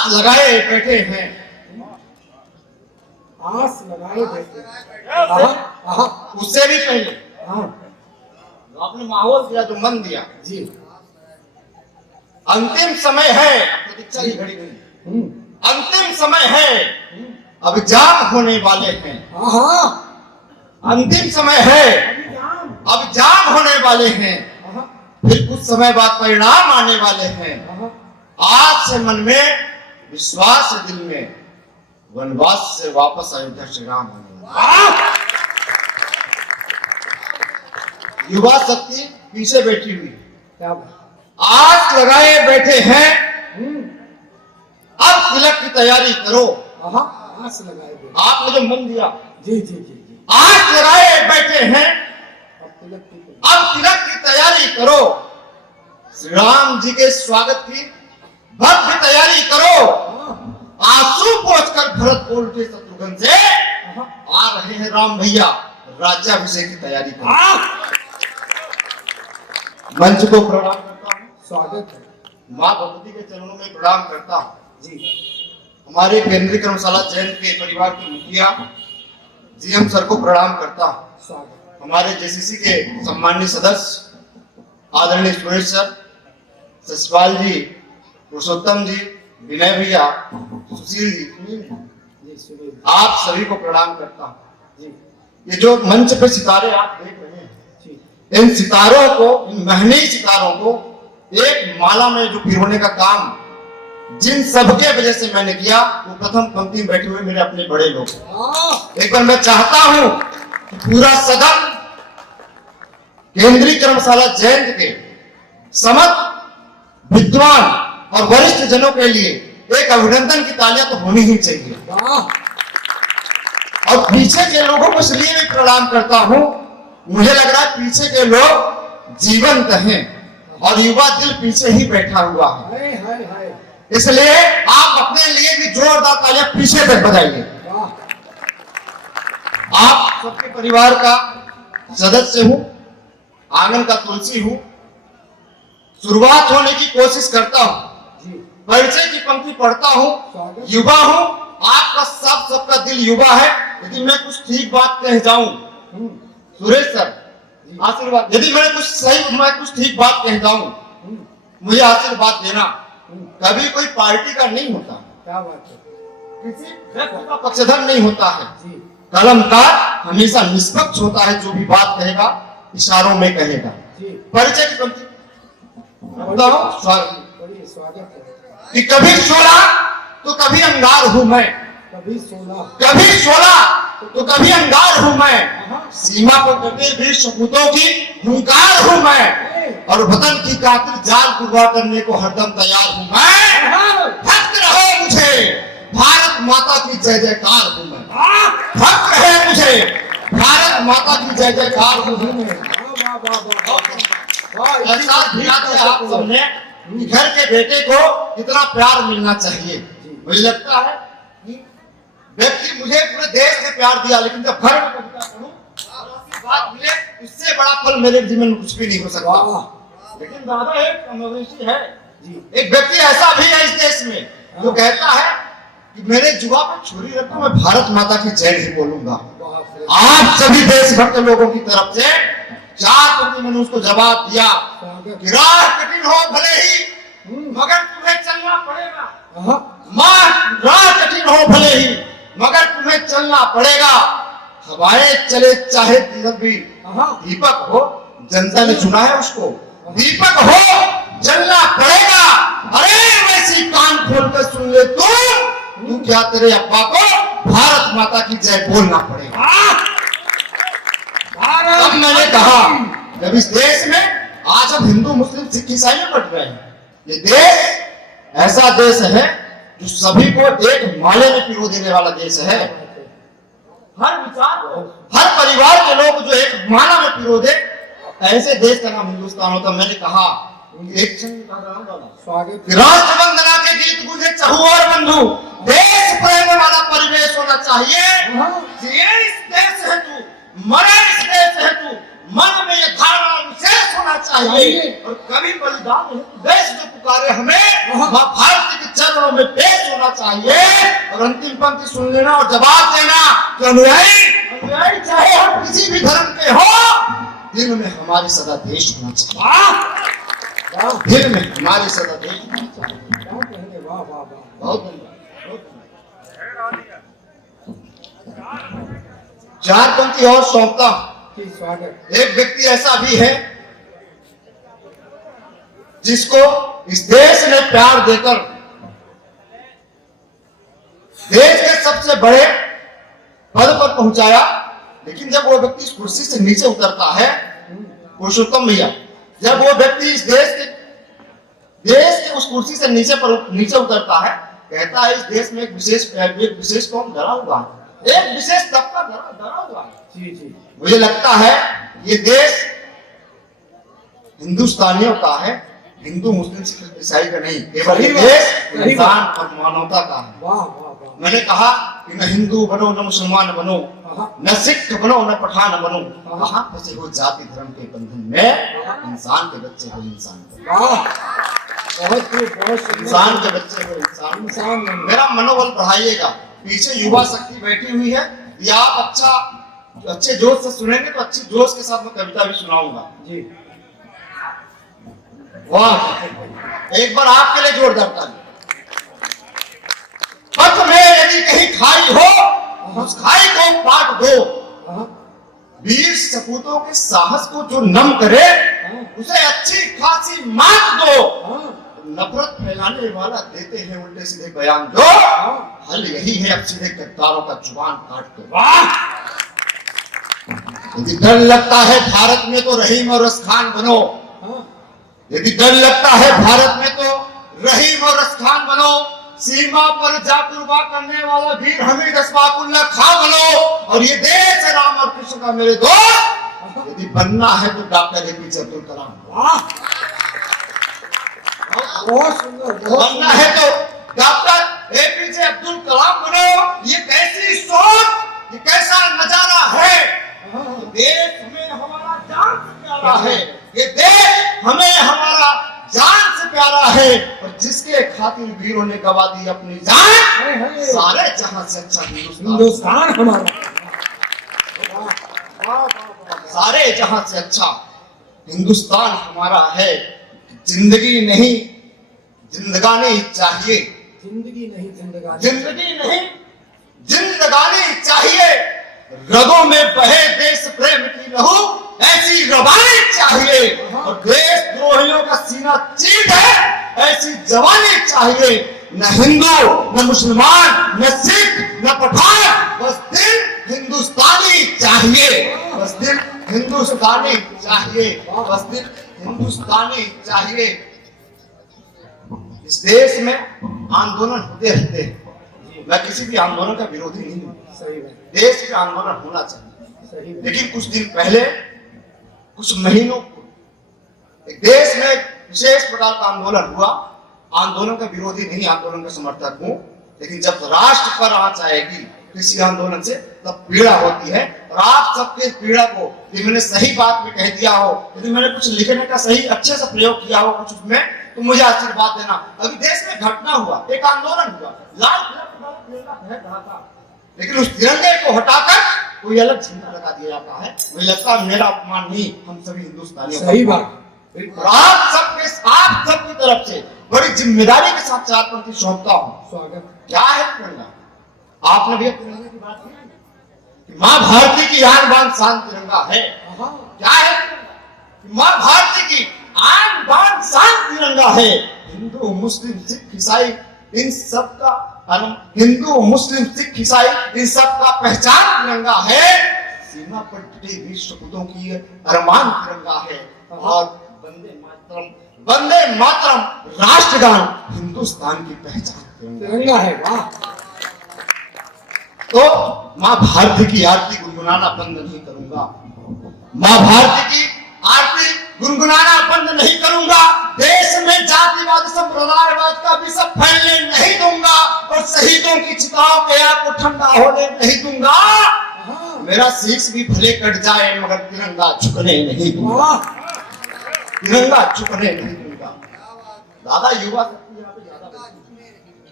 आस लगाए बैठे हैं। आस लगाए बैठे। आहा, आहा, उससे भी पहले हाँ, आपने माहौल दिया, जो मन दिया। जी। अंतिम समय है, प्रतीक्षा की घड़ी नहीं, अंतिम समय है, अब जाम होने वाले हैं। आहा, अंतिम समय है, अभी जाम। अब जाम होने वाले हैं। आहा, फिर कुछ समय बाद परिणाम आने वाले हैं। आहा, आज से मन में विश्वास है, दिल में वनवास से वापस अयोध्या श्री राम आने वाले। युवा शक्ति पीछे बैठी हुई, क्या बात। आस लगाए बैठे हैं, अब तिलक की तैयारी करो। आहा, आस लगाए बैठे। आपने जो मन दिया, जी जी जी जी। आस लगाए बैठे हैं, अब तिलक की अब तिलक की तैयारी करो। श्री राम जी के स्वागत की भव्य तैयारी करो। आंसू पोंछकर भरत बोल के शत्रुघ्न से आ रहे हैं राम भैया, राज्याभिषेक की तैयारी करो। मंच को प्रणाम करता हूँ, स्वागत है। माँ भगवती के चरणों में प्रणाम करता हूँ। जी। हमारे केंद्रीय कर्मशाला जैन के परिवार के मुखिया जीएम सर को प्रणाम करता हूँ। स्वागत। हमारे जेसीसी के सम्माननीय सदस्य आदरणीय सुरेश सर, सचिवाल जी, पुरुषोत्तम जी, विनय भैया, सुशील जी, जी सुनील। आप सभी को प्रणाम करता हूँ। जी ये जो मंच पे सितारे आप देख रहे हैं, जी। इन सितारों को, इन महंगे सितारों को एक माला में जो पिरोने का काम जिन सबके वजह से मैंने किया, वो प्रथम पंक्ति में बैठे हुए मेरे अपने बड़े लोग। एक बार मैं चाहता हूं कि पूरा सदन केंद्रीय कर्मशाला जैन के समस्त विद्वान और वरिष्ठ जनों के लिए एक अभिनंदन की तालियां तो होनी ही चाहिए। और पीछे के लोगों को इसलिए मैं प्रणाम करता हूं, मुझे लग रहा है पीछे के लोग जीवंत हैं और युवा दिल पीछे ही बैठा हुआ है। हाय हाय हाय। इसलिए आप अपने लिए भी जोरदार तालियां पीछे तक बजाइए। आप सबके परिवार का सदस्य हूं, आंगन का तुलसी हूं, शुरुआत होने की कोशिश करता हूं, परिचय की पंक्ति पढ़ता हूं, युवा हूं, आपका सबका दिल युवा है। यदि मैं कुछ ठीक बात कह जाऊं, सुरेश सर आशीर्वाद, यदि मैं कुछ ठीक बात कह जाऊं, मुझे आशीर्वाद देना। कभी कोई पार्टी का नहीं होता, क्या बात है। किसी व्यक्ति का पक्षधर नहीं होता है। जी। कलमकार हमेशा निष्पक्ष होता है, जो भी बात कहेगा इशारों में कहेगा। जी। परिचय की पंक्ति स्वागत है। कि कभी शोला तो कभी अंगार हूं मैं, कभी सोना, कभी शोला तो कभी अंगार हूं मैं, सीमा को कटे भी सपूतों की हुंकार हूं मैं, और वतन की खातिर जान कुर्बान करने को हरदम तैयार हूं मैं। भक्त रहे मुझे भारत माता की जय जयकार हूं मैं, भक्त रहे मुझे भारत माता की जय जयकार हूं मैं। ऐसा ध्यान है आप सबने कि घर के बेटे को कितना प्यार मिलना चाहिए। मुझे लगता है कि व्यक्ति, मुझे पूरे देश ने प्यार दिया, लेकिन जब घर में कविता पढ़ूं और आशीर्वाद मिले, उससे बड़ा फल मेरे जीवन में कुछ भी नहीं हो सकता। लेकिन दादा एक मवेशी है, एक व्यक्ति ऐसा भी है इस देश में जो कहता है कि मेरे जुआ पे छुरी रखो, मैं भारत माता की जय ही बोलूंगा। आप सभी देशभक्त लोगों की तरफ से 4 पंक्ति मैंने उसको जवाब दिया कि राह कठिन हो भले ही, मगर तुम्हें चलना पड़ेगा। मां, राह कठिन हो भले ही, मगर तुम्हें चलना पड़ेगा। हवाएं चले चाहे भी, दीपक हो, जनता ने चुना है उसको, दीपक हो, जलना पड़ेगा। अरे वैसी कान खोल कर सुन ले तू क्या तेरे अब्बा को भारत माता की जय बोलना पड़ेगा। तब मैंने कहा, जब इस देश में आज हम हिंदू मुस्लिम सिख ईसाई में बट रहे हैं, ये देश ऐसा देश है जो सभी को एक माले में पिरो देने वाला देश है। हर विचार, हर परिवार के लोग जो एक माला में पिरो दे, ऐसे देश का नाम हिंदुस्तान होता। मैंने कहा एक स्वागत, राष्ट्र वंदना के गीत गूंजे चहु और बंधु, देश प्रेम वाला परिवेश होना चाहिए। ये इस देश है तू, मरे इस देश है तू, मन में ये धारणा विशेष होना चाहिए। और कभी बलिदान देश जो पुकारे हमें, वह भारत के चरणों में पेश होना होना चाहिए। और अंतिम पंक्ति सुन लेना और जवाब देना कि अनुयायी चाहे हम किसी भी धर्म के हो, दिल में हमारे सदा देश होना चाहिए। दिल में हमारे सदा देश होना चाहिए। क्या कहने, वाह वाह वाह। बहुत धन्यवाद। चार पंक्ति और सौंपता हूं। जी स्वागत। एक व्यक्ति ऐसा भी है जिसको इस देश ने प्यार देकर देश के सबसे बड़े पद पर पहुंचाया, लेकिन जब वो व्यक्ति इस कुर्सी से नीचे उतरता है, पुरुषोत्तम भैया, जब वो व्यक्ति इस देश के उस कुर्सी से नीचे उतरता है, कहता है इस देश में एक विशेष कौम डरा हुआ है, एक विशेष तबका डरा हुआ है। जी जी। मुझे लगता है ये देश हिंदुस्तानियों का है, हिंदू मुस्लिम सिख ईसाई का नहीं, केवल ये देश इंसान और मानवता का है। वाह वाह वाह। मैंने कहा कि न हिंदू बनो, न मुसलमान बनो, न सिख बनो, न पठान बनो, कहां फंसे हो जाति धर्म के बंधन में, इंसान के बच्चे हो इंसान। वाह, बहुत इंसान के बच्चे हो इंसान। मेरा मनोबल बढ़ाइएगा। पीछे युवा शक्ति बैठी हुई है, या आप अच्छे जोश से सुनेंगे तो अच्छी जोश के साथ मैं कविता भी सुनाऊंगा जी। वाह, एक बार आपके लिए जोरदार ताली। पथ में यदि कहीं खाई हो, उस खाई को पाट दो। वीर सपूतों के साहस को जो नम करे, उसे अच्छी खासी मात दो। नफरत फैलाने वाला देते हैं उल्टे सीधे बयान, जो हल यही है अब सीधे गद्दारों का जुबान काट दो। वाह, यदि डर लगता है भारत में तो रहीम और रसखान बनो। यदि डर लगता है भारत में तो रहीम और रसखान बनो। सीमा पर जा कुर्बा करने वाला वीर हमीद अस्फाकुल्लाह खां बनो। और ये देश है राम और कृष्ण का मेरे दोस्त, यदि बनना है तो डॉक्टर एपीजे अब्दुल कलाम। बहुत सुंदर। बनना है तो डॉक्टर एपीजे अब्दुल कलाम बनो। ये कैसी सोच, ये कैसा नजारा है। देश हमें हमारा जान से प्यारा है, ये देश हमें हमारा जान से प्यारा है। और जिसके खातिर वीरों ने गवा दी अपनी जान, सारे जहां से अच्छा हिंदुस्तान हमारा। सारे जहां से अच्छा हिंदुस्तान हमारा है। जिंदगी नहीं जिंदगानी चाहिए, जिंदगी नहीं जिंदगानी चाहिए। रगों में बहे देश प्रेम की लहू, ऐसी रवानी चाहिए। और देश द्रोहियों का सीना चीर है, ऐसी जवानी चाहिए। न हिंदू, न मुसलमान, न सिख, न पठान, बस दिल हिंदुस्तानी चाहिए। बस दिल हिंदुस्तानी चाहिए। बस दिल हिंदुस्तानी चाहिए। इस देश में आंदोलन होते रहते हैं। मैं किसी भी आंदोलन का विरोधी नहीं हूँ, देश में आंदोलन होना चाहिए। लेकिन कुछ दिन पहले, कुछ महीनों एक देश में विशेष प्रकार का आंदोलन हुआ। आंदोलन का विरोधी नहीं, आंदोलन का समर्थक हूँ, लेकिन जब राष्ट्र पर आंच आएगी किसी आंदोलन से, तब पीड़ा होती है। और आप सबके पीड़ा को यदि मैंने सही बात में कह दिया हो, यदि मैंने कुछ लिखने का सही अच्छे से प्रयोग किया हो कुछ में, तो मुझे आशीर्वाद देना। अभी देश में घटना हुआ, एक आंदोलन हुआ, लाल तिरंगा फहर रहा था, लेकिन उस तिरंगे को हटाकर कोई अलग झंडा लगा दिया जाता है। मुझे लगता है मेरा अपमान नहीं, हम सभी हिंदुस्तानियों सही बात। और आप सबकी तरफ से बड़ी जिम्मेदारी के साथ चार पंक्ति सौंपता हूँ। स्वागत। क्या है तिरंगा? आपने भी तिरंगे की बात की, माँ भारती की आन बान शान तिरंगा है। क्या है तिरंगा? माँ भारती की आन बान शान तिरंगा है। हिंदू मुस्लिम सिख ईसाई इन सब का हिंदू मुस्लिम सिख ईसाई इन सब का पहचान तिरंगा है। सीमा पर डटे वीर सपूतों की अरमान तिरंगा है। और वंदे मातरम राष्ट्रगान हिंदुस्तान की पहचान तिरंगा है। वाह। तो माँ भारती की आरती गुनगुनाना बंद नहीं करूंगा। माँ भारती की आरती गुनगुनाना बंद नहीं करूंगा। देश में जातिवाद संप्रदायवाद का विषय फैलने नहीं दूंगा। और शहीदों की चिताओं के आग को ठंडा होने नहीं दूंगा। मेरा शीश भी भले कट जाए, मगर तिरंगा झुकने नहीं दूंगा। तिरंगा झुकने नहीं दूंगा। दादा युवा शक्ति यहाँ पे ज्यादा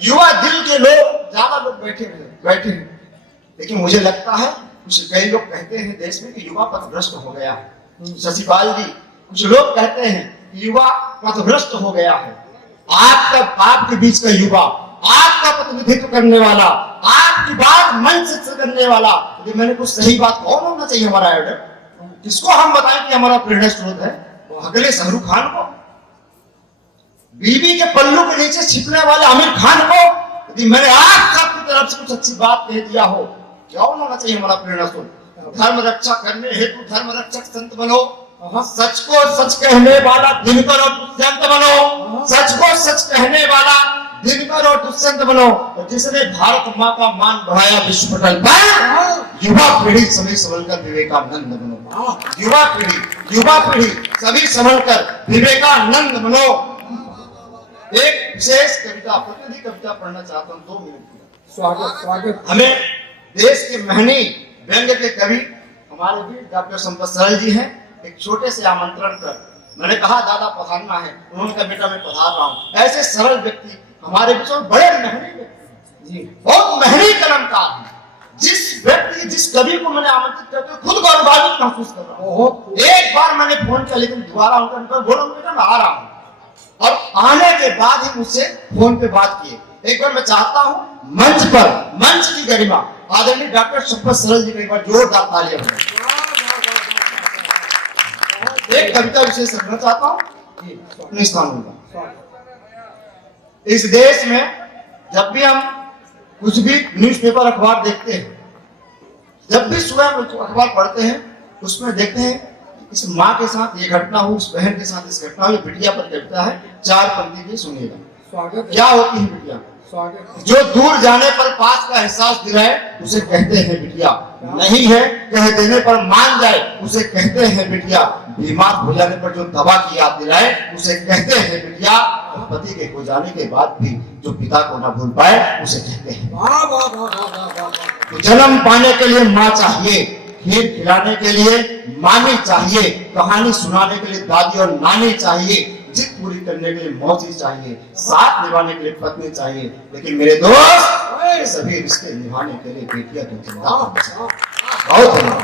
युवा दिल के लोग ज्यादा लोग बैठे हैं, लेकिन मुझे लगता है कुछ कई लोग कहते हैं देश में कि युवा पथभ्रष्ट हो गया है। शशिपाल जी, कुछ लोग कहते हैं कि युवा पथभ्रष्ट हो गया है। आपके बीच का युवा, आपका प्रतिनिधित्व करने वाला, आपकी बात मंच से करने वाला, यदि मैंने कुछ सही बात, कौन होना चाहिए हमारा आइडल? किसको हम बताएं कि हमारा प्रेरणा स्रोत है? अगले शाहरुख खान को? बीवी के पल्लू के नीचे छिपने वाले आमिर खान को? यदि मैंने आपकी तरफ से कुछ अच्छी बात कह दिया हो, क्या होना चाहिए हमारा प्रेरणा स्रोत? धर्म रक्षा करने हेतु धर्म रक्षक संत बनो, सच को सच कहने वाला दिनकर और दुष्यंत बनो, सच को सच कहने वाला दिनकर और दुष्यंत बनो, और जिसने भारत माँ का मान बढ़ाया विश्व पटल पर। युवा पीढ़ी सभी संभलकर विवेकानंद बनो, युवा पीढ़ी सभी संभलकर विवेकानंद बनो। एक विशेष कविता, प्रतिनिधि कविता पढ़ना चाहता हूँ, 2 मिनट की। स्वागत। हमें देश के महनी व्यंग्य के कवि हमारे भी डॉक्टर संपत सरल जी हैं। एक छोटे से आमंत्रण पर मैंने कहा दादा पधारना है, उन्होंने कहा बेटा मैं पधार रहा हूँ। ऐसे सरल व्यक्ति हमारे बीच में, बड़े महनी व्यक्ति जी, बहुत महनी कलमकार हैं। जिस व्यक्ति, जिस कवि को मैंने आमंत्रित करते हुए खुद गौरवान्वित महसूस कर रहा हूँ। एक बार मैंने फोन किया, लेकिन दोबारा उनका बोला बेटा मैं आ रहा हूँ, और आने के बाद ही मुझसे फोन पे बात किए। एक बार मैं चाहता हूँ मंच की गरिमा आदरणीय डॉक्टर संपत सरल जी को एक बार जोरदार तालियां बजाएं। एक कविता विशेष रखना चाहता हूँ, अपने स्थान होगा। इस देश में जब भी हम कुछ भी न्यूज़पेपर अखबार देखते हैं, जब भी सुबह अखबार पढ़ते हैं, उसमें देखते हैं इस माँ के साथ ये घटना हो, उस बहन के साथ इस घटना हो, ये बिटिया पर घटता है। 4 पंक्ति की सुनिएगा। क्या होती है बिटिया? जो दूर जाने पर पास का एहसास दिलाए उसे कहते हैं बिटिया, नहीं है कह देने पर मान जाए उसे कहते हैं बिटिया, बीमार हो जाने पर जो दवा की याद दिलाए उसे कहते हैं बिटिया, पति के हो जाने के बाद भी जो पिता को ना भूल पाए उसे कहते हैं। तो जन्म पाने के लिए माँ चाहिए, खीर खिलाने के लिए मामी चाहिए, कहानी सुनाने के लिए दादी और नानी चाहिए, जिद पूरी करने के लिए मौसी चाहिए, साथ निभाने के लिए पत्नी चाहिए, लेकिन मेरे दोस्त सभी रिश्ते निभाने के लिए बेटियां तो जिंदा। बहुत